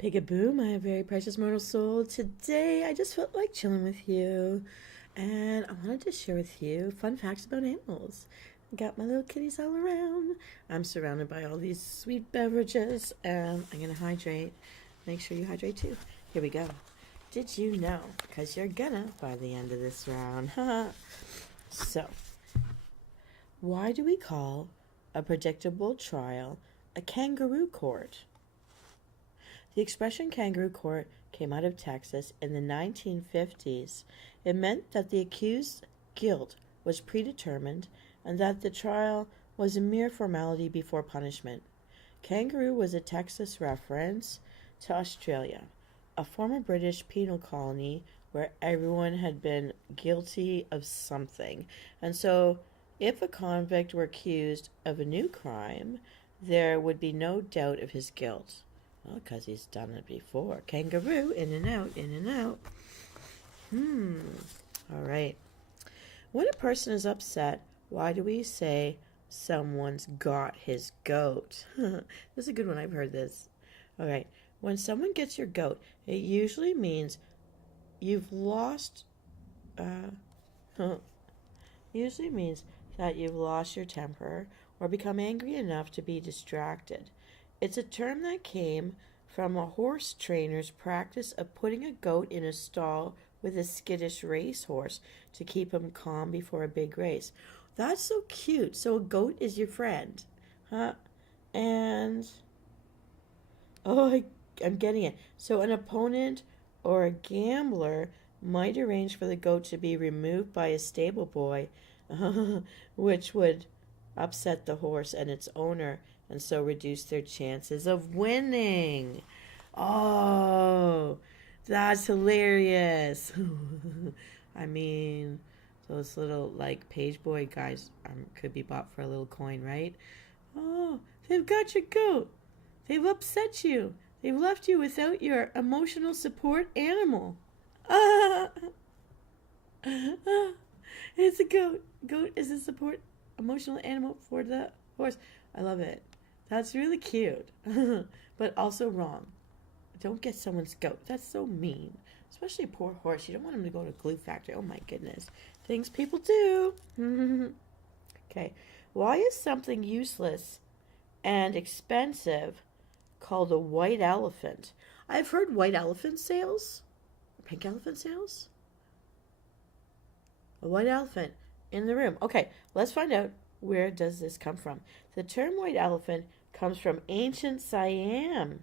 PeekaBoo, my very precious mortal soul. Today, I just felt like chilling with you, and I wanted to share with you fun facts about animals. I got my little kitties all around. I'm surrounded by all these sweet beverages, and I'm gonna hydrate. Make sure you hydrate too. Here we go. Did you know? Because you're gonna by the end of this round. So, why do we call a predictable trial a kangaroo court? The expression kangaroo court came out of Texas in the 1950s. It meant that the accused's guilt was predetermined and that the trial was a mere formality before punishment. Kangaroo was a Texas reference to Australia, a former British penal colony where everyone had been guilty of something. And so, if a convict were accused of a new crime, there would be no doubt of his guilt. Well, because he's done it before. Kangaroo, in and out, in and out. All right. When a person is upset, why do we say someone's got his goat? This is a good one. I've heard this. All right. When someone gets your goat, it usually means you've lost. Usually means that you've lost your temper or become angry enough to be distracted. It's a term that came from a horse trainer's practice of putting a goat in a stall with a skittish racehorse to keep him calm before a big race. That's so cute. So a goat is your friend, huh? And I'm getting it. So an opponent or a gambler might arrange for the goat to be removed by a stable boy, which would upset the horse and its owner and so reduce their chances of winning. Oh, that's hilarious. I mean, those little like page boy guys could be bought for a little coin, right? Oh, they've got your goat. They've upset you. They've left you without your emotional support animal. It's a goat. Goat is a support emotional animal for the horse. I love it. That's really cute, but also wrong. Don't get someone's goat. That's so mean. Especially a poor horse. You don't want him to go to a glue factory. Oh my goodness. Things people do. Okay. Why is something useless and expensive called a white elephant? I've heard white elephant sales. Pink elephant sales? A white elephant in the room. Okay, let's find out where does this come from. The term white elephant comes from ancient Siam,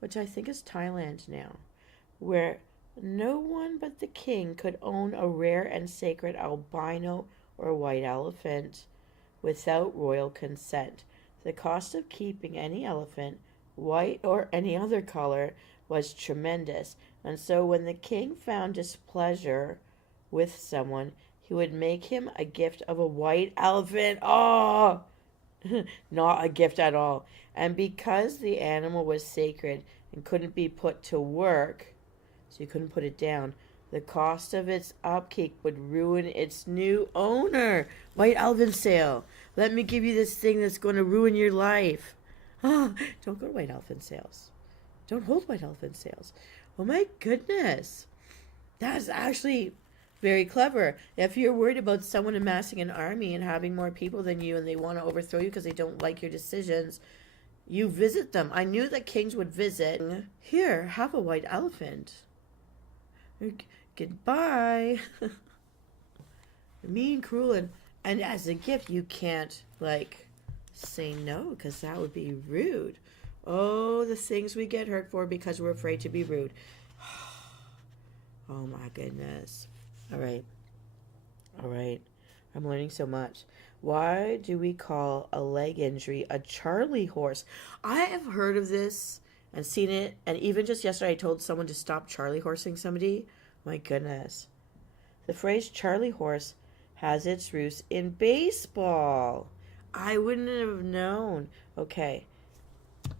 which I think is Thailand now, where no one but the king could own a rare and sacred albino or white elephant without royal consent. The cost of keeping any elephant, white or any other color, was tremendous, and so when the king found displeasure with someone, he would make him a gift of a white elephant. Oh, not a gift at all. And because the animal was sacred and couldn't be put to work, so you couldn't put it down, the cost of its upkeep would ruin its new owner. White elephant sale. Let me give you this thing that's going to ruin your life. Oh, don't go to white elephant sales. Don't hold white elephant sales. Oh my goodness. That's actually very clever. If you're worried about someone amassing an army and having more people than you and they want to overthrow you because they don't like your decisions, you visit them. I knew that kings would visit. Here, have a white elephant. Goodbye. Mean, cruel, and as a gift, you can't, like, say no because that would be rude. Oh, the things we get hurt for because we're afraid to be rude. Oh my goodness. All right. All right. I'm learning so much. Why do we call a leg injury a Charlie horse? I have heard of this and seen it. And even just yesterday, I told someone to stop Charlie horsing somebody. My goodness. The phrase Charlie horse has its roots in baseball. I wouldn't have known. Okay.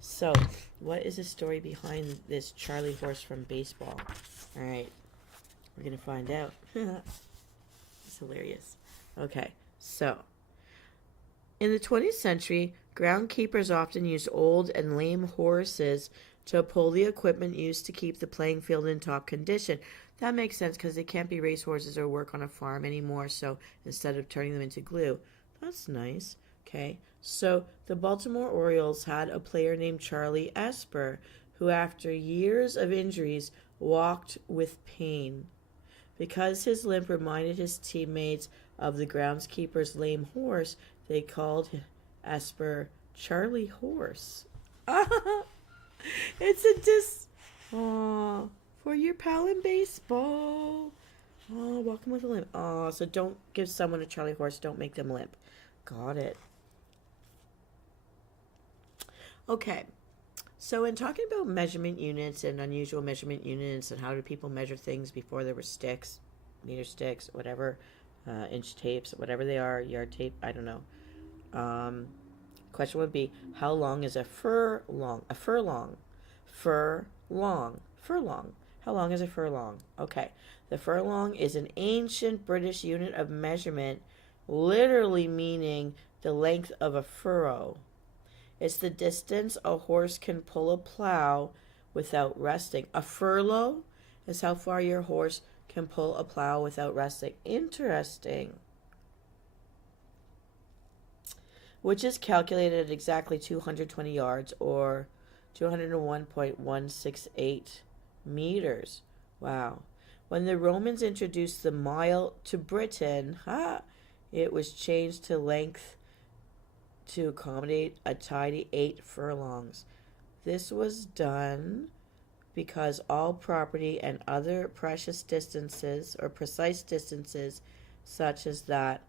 So, what is the story behind this Charlie horse from baseball? All right. We're going to find out. It's hilarious. Okay, so In the 20th century, groundkeepers often used old and lame horses to pull the equipment used to keep the playing field in top condition. That makes sense because they can't be racehorses or work on a farm anymore, so instead of turning them into glue. That's nice. Okay, so the Baltimore Orioles had a player named Charlie Esper who, after years of injuries, walked with pain. Because his limp reminded his teammates of the groundskeeper's lame horse, they called Esper Charlie Horse. It's a Aw, for your pal in baseball. Oh, welcome with a limp. Oh, so don't give someone a Charlie Horse. Don't make them limp. Got it. Okay. So in talking about measurement units and unusual measurement units and how do people measure things before there were sticks, meter sticks, whatever, inch tapes, whatever they are, yard tape, I don't know. Question would be, how long is a furlong? A furlong. Furlong. Furlong. How long is a furlong? Okay. The furlong is an ancient British unit of measurement, literally meaning the length of a furrow. It's the distance a horse can pull a plow without resting. A furlough is how far your horse can pull a plow without resting. Interesting. Which is calculated at exactly 220 yards or 201.168 meters. Wow. When the Romans introduced the mile to Britain, it was changed to length to accommodate a tidy 8 furlongs. This was done because all property and other precious distances or precise distances, such as that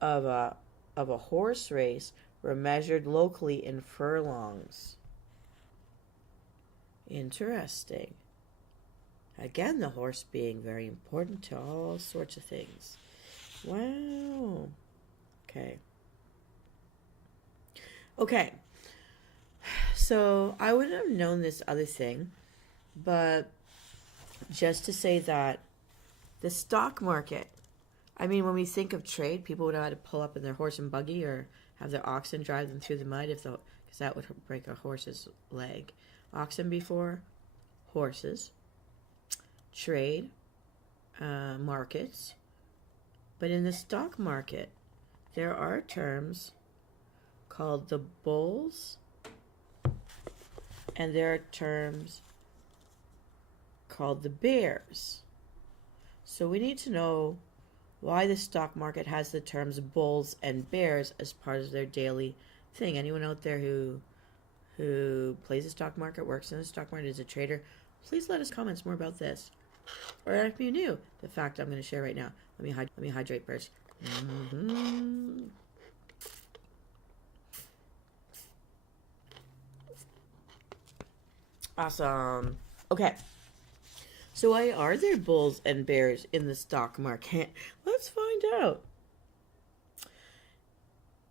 of a horse race, were measured locally in furlongs. Interesting. Again, the horse being very important to all sorts of things. Wow. Okay. So I wouldn't have known this other thing, but just to say that the stock market, I mean, when we think of trade, people would have had to pull up in their horse and buggy or have their oxen drive them through the mud because that would break a horse's leg. Oxen before, horses, trade, markets. But in the stock market, there are terms called the bulls, and there are terms called the bears. So we need to know why the stock market has the terms bulls and bears as part of their daily thing. Anyone out there who plays the stock market, works in the stock market, is a trader, please let us comment more about this. Or if you knew the fact I'm going to share right now. Let me hydrate first. Awesome. Okay. So why are there bulls and bears in the stock market? Let's find out.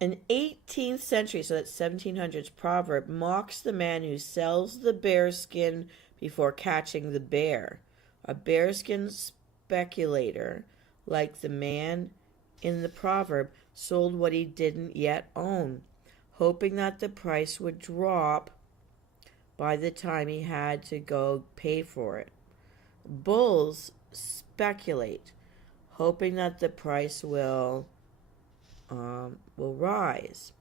An 18th century, so that's 1700s proverb, mocks the man who sells the bear skin before catching the bear. A bearskin speculator, like the man in the proverb, sold what he didn't yet own, hoping that the price would drop by the time he had to go pay for it. Bulls speculate, hoping that the price will rise.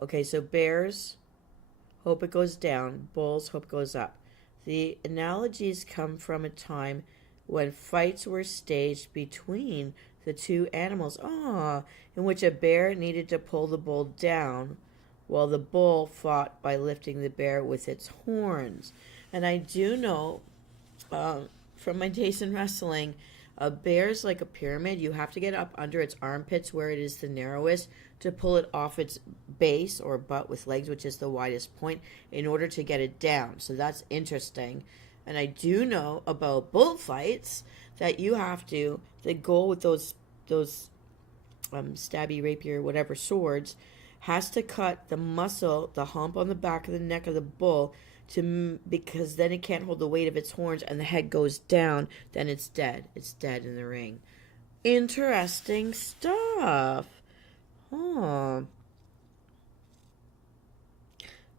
Okay, so bears hope it goes down, bulls hope it goes up. The analogies come from a time when fights were staged between the two animals, in which a bear needed to pull the bull down, while the bull fought by lifting the bear with its horns. And I do know from my days in wrestling, a bear's like a pyramid. You have to get up under its armpits where it is the narrowest to pull it off its base or butt with legs, which is the widest point, in order to get it down. So that's interesting. And I do know about bullfights that you have to, the goal with those stabby, rapier, whatever swords, has to cut the muscle, the hump on the back of the neck of the bull, because then it can't hold the weight of its horns and the head goes down, then it's dead. It's dead in the ring. Interesting stuff. Oh.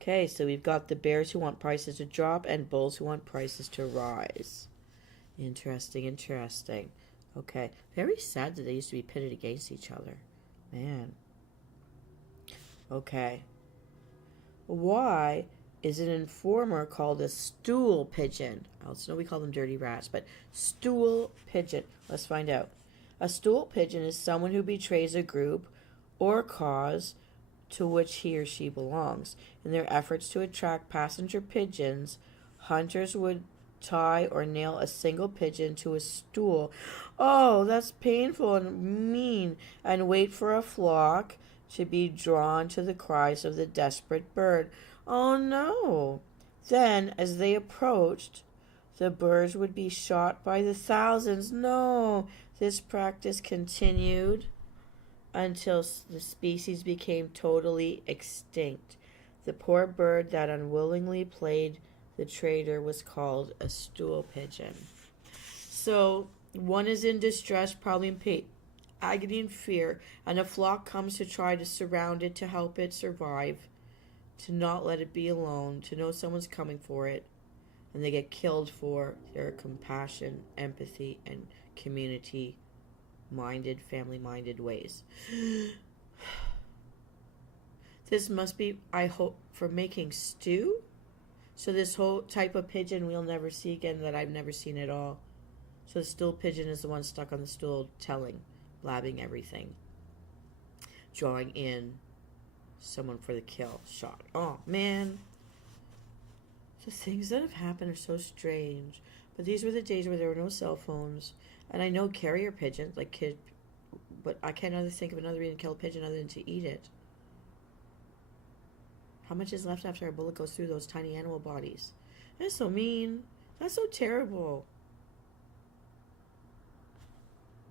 Okay, so we've got the bears who want prices to drop and bulls who want prices to rise. Interesting, interesting. Okay, very sad that they used to be pitted against each other. Man. Okay. Why is an informer called a stool pigeon? I also know we call them dirty rats, but stool pigeon. Let's find out. A stool pigeon is someone who betrays a group or cause to which he or she belongs. In their efforts to attract passenger pigeons, hunters would tie or nail a single pigeon to a stool. Oh, that's painful and mean. And wait for a flock to be drawn to the cries of the desperate bird. Oh no! Then, as they approached, the birds would be shot by the thousands. No! This practice continued until the species became totally extinct. The poor bird that unwillingly played the traitor was called a stool pigeon. So, one is in distress, probably in pain, agony, and fear, and a flock comes to try to surround it to help it survive, to not let it be alone, to know someone's coming for it, and they get killed for their compassion, empathy, and community minded, family minded ways. This must be, I hope, for making stew. So this whole type of pigeon we'll never see again, that I've never seen at all. So the stool pigeon is the one stuck on the stool telling, blabbing everything, drawing in someone for the kill, shot. Oh man, the things that have happened are so strange. But these were the days where there were no cell phones. And I know carrier pigeons, like kid, but I can't think of another reason to kill a pigeon other than to eat it. How much is left after a bullet goes through those tiny animal bodies? That's so mean. That's so terrible.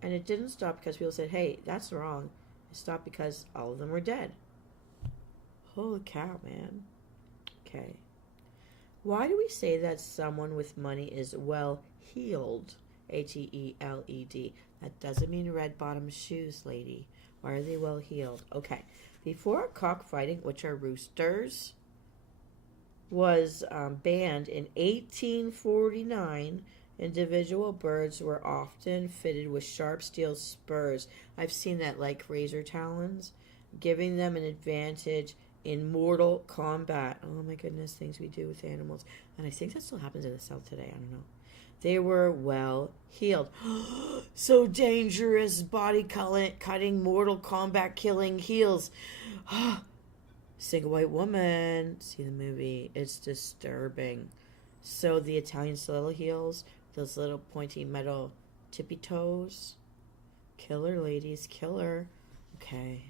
And it didn't stop because people said, hey, that's wrong. It stopped because all of them were dead. Holy cow, man. Okay. Why do we say that someone with money is well-heeled? Heeled. That doesn't mean red-bottom shoes, lady. Why are they well-heeled? Okay. Before cockfighting, which are roosters, was banned in 1849, individual birds were often fitted with sharp steel spurs. I've seen that, like razor talons, giving them an advantage in mortal combat. Oh my goodness, things we do with animals. And I think that still happens in the South today. I don't know. They were well heeled. So dangerous, body cutting, mortal combat killing heels. Single white woman. See the movie. It's disturbing. So the Italian stiletto heels, those little pointy metal tippy toes. Killer, ladies, killer. Okay.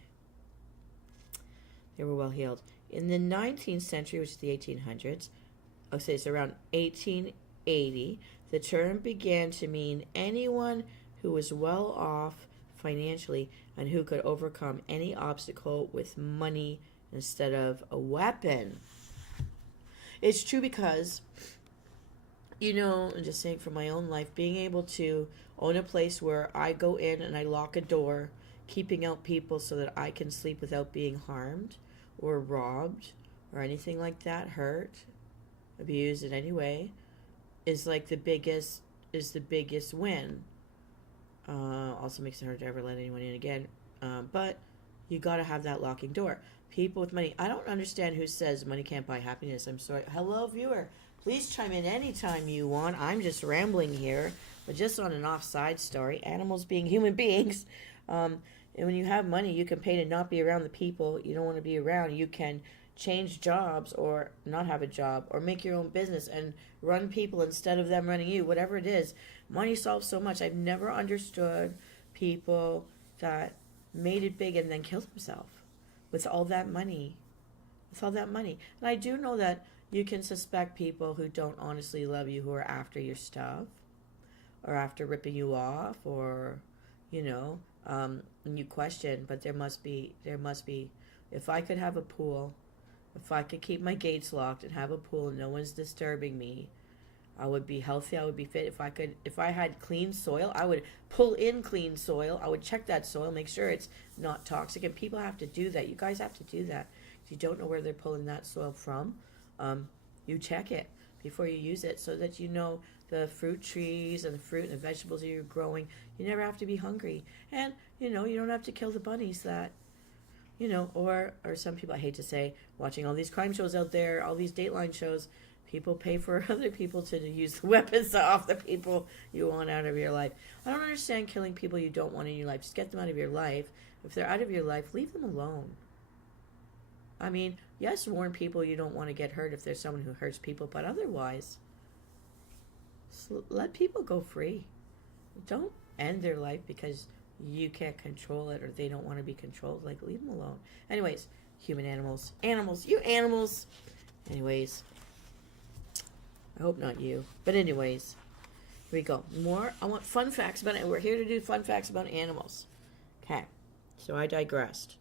They were well heeled. In the 19th century, which is the 1800s, okay, so around 1880, the term began to mean anyone who was well off financially and who could overcome any obstacle with money instead of a weapon. It's true because, I'm just saying from my own life, being able to own a place where I go in and I lock a door, keeping out people so that I can sleep without being harmed or robbed or anything like that, hurt, abused in any way, is like the biggest win. Also makes it hard to ever let anyone in again. But you got to have that locking door. People with money. I don't understand who says money can't buy happiness. I'm sorry. Hello, viewer. Please chime in anytime you want. I'm just rambling here, but just on an offside story. Animals being human beings. And when you have money, you can pay to not be around the people you don't want to be around. You can change jobs or not have a job or make your own business and run people instead of them running you. Whatever it is, money solves so much. I've never understood people that made it big and then killed themselves with all that money. And I do know that you can suspect people who don't honestly love you, who are after your stuff or after ripping you off, or and you question, but there must be, if I could have a pool, if I could keep my gates locked and have a pool and no one's disturbing me, I would be healthy. I would be fit. If I had clean soil, I would pull in clean soil. I would check that soil, make sure it's not toxic. And people have to do that. You guys have to do that. If you don't know where they're pulling that soil from, you check it before you use it so that you know the fruit trees and the fruit and the vegetables that you're growing. You never have to be hungry. And, you don't have to kill the bunnies that, or some people, I hate to say, watching all these crime shows out there, all these Dateline shows, people pay for other people to use the weapons off the people you want out of your life. I don't understand killing people you don't want in your life. Just get them out of your life. If they're out of your life, leave them alone. I mean, yes, warn people you don't want to get hurt if there's someone who hurts people, but otherwise, let people go free. Don't end their life because you can't control it or they don't want to be controlled. Like, leave them alone. Anyways, human animals. You animals. Anyways, I hope not you. But anyways, here we go. I want fun facts about it. We're here to do fun facts about animals. Okay, so I digressed.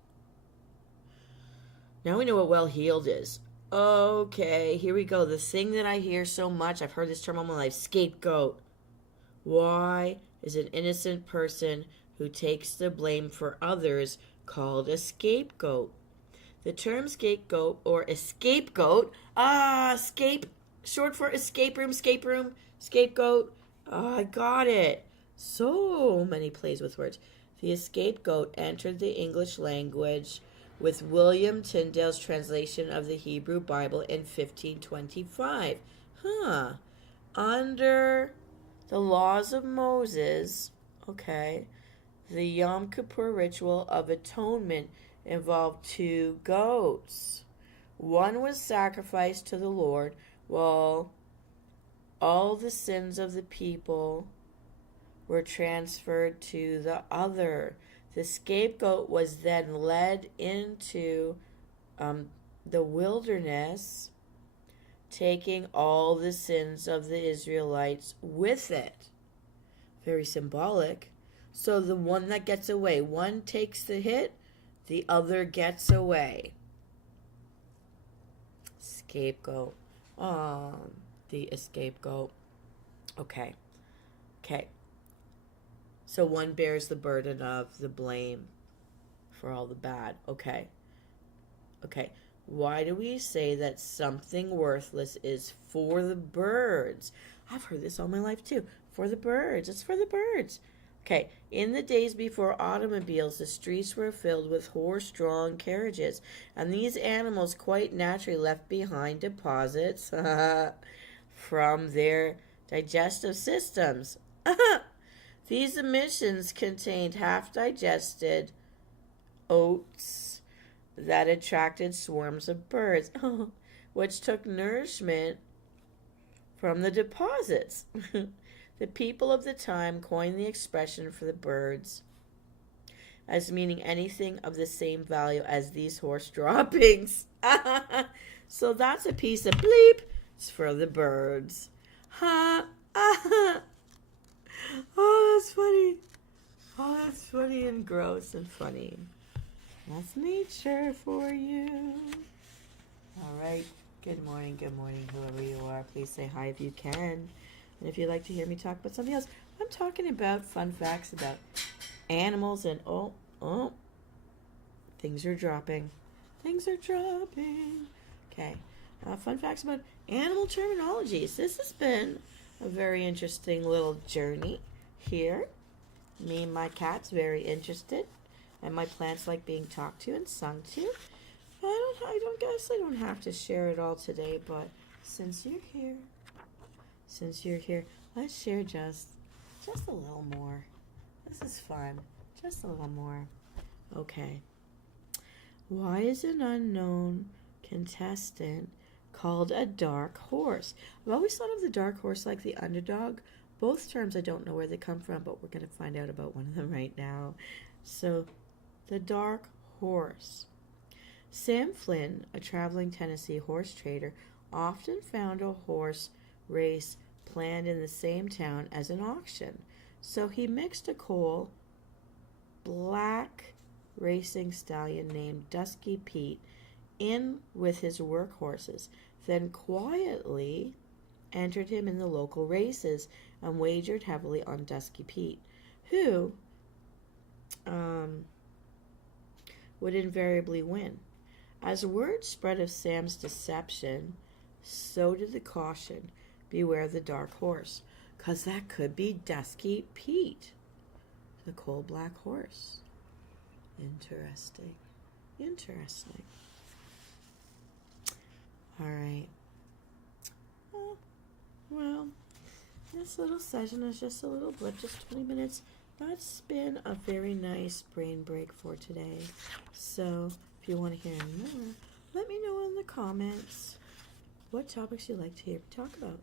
Now we know what well-heeled is. Okay, here we go. The thing that I hear so much, I've heard this term all my life, scapegoat. Why is an innocent person who takes the blame for others called a scapegoat? The term scapegoat or scapegoat, short for escape room, scapegoat. I got it. So many plays with words. The scapegoat entered the English language with William Tyndale's translation of the Hebrew Bible in 1525. Under the laws of Moses, the Yom Kippur ritual of atonement involved 2 goats. One was sacrificed to the Lord while all the sins of the people were transferred to the other. The scapegoat was then led into the wilderness, taking all the sins of the Israelites with it. Very symbolic. So the one that gets away, one takes the hit, the other gets away. Scapegoat. The scapegoat. Okay. So one bears the burden of the blame for all the bad. Okay. Why do we say that something worthless is for the birds? I've heard this all my life too. For the birds. It's for the birds. Okay. In the days before automobiles, the streets were filled with horse-drawn carriages, and these animals quite naturally left behind deposits from their digestive systems. These emissions contained half-digested oats that attracted swarms of birds, which took nourishment from the deposits. The people of the time coined the expression for the birds as meaning anything of the same value as these horse droppings. So that's a piece of bleep. It's for the birds. Oh, that's funny. Oh, that's funny and gross and funny. That's nature for you. All right. Good morning, whoever you are. Please say hi if you can. And if you'd like to hear me talk about something else, I'm talking about fun facts about animals and things are dropping. Okay. Fun facts about animal terminologies. This has been a very interesting little journey here. Me and my cat's very interested, and my plants like being talked to and sung to. I don't have to share it all today, but since you're here, let's share just a little more. This is fun. Just a little more. Okay. Why is an unknown contestant called a dark horse? I've always thought of the dark horse like the underdog. Both terms I don't know where they come from, but we're going to find out about one of them right now. So, the dark horse. Sam Flynn, a traveling Tennessee horse trader, often found a horse race planned in the same town as an auction. So he mixed a coal black racing stallion named Dusky Pete in with his workhorses, then quietly entered him in the local races and wagered heavily on Dusky Pete, who would invariably win. As word spread of Sam's deception, so did the caution, beware the dark horse, because that could be Dusky Pete, the coal black horse. Interesting. Interesting. All right. Oh, well, this little session is just a little blip, just 20 minutes. That's been a very nice brain break for today. So if you want to hear any more, let me know in the comments what topics you'd like to hear me talk about.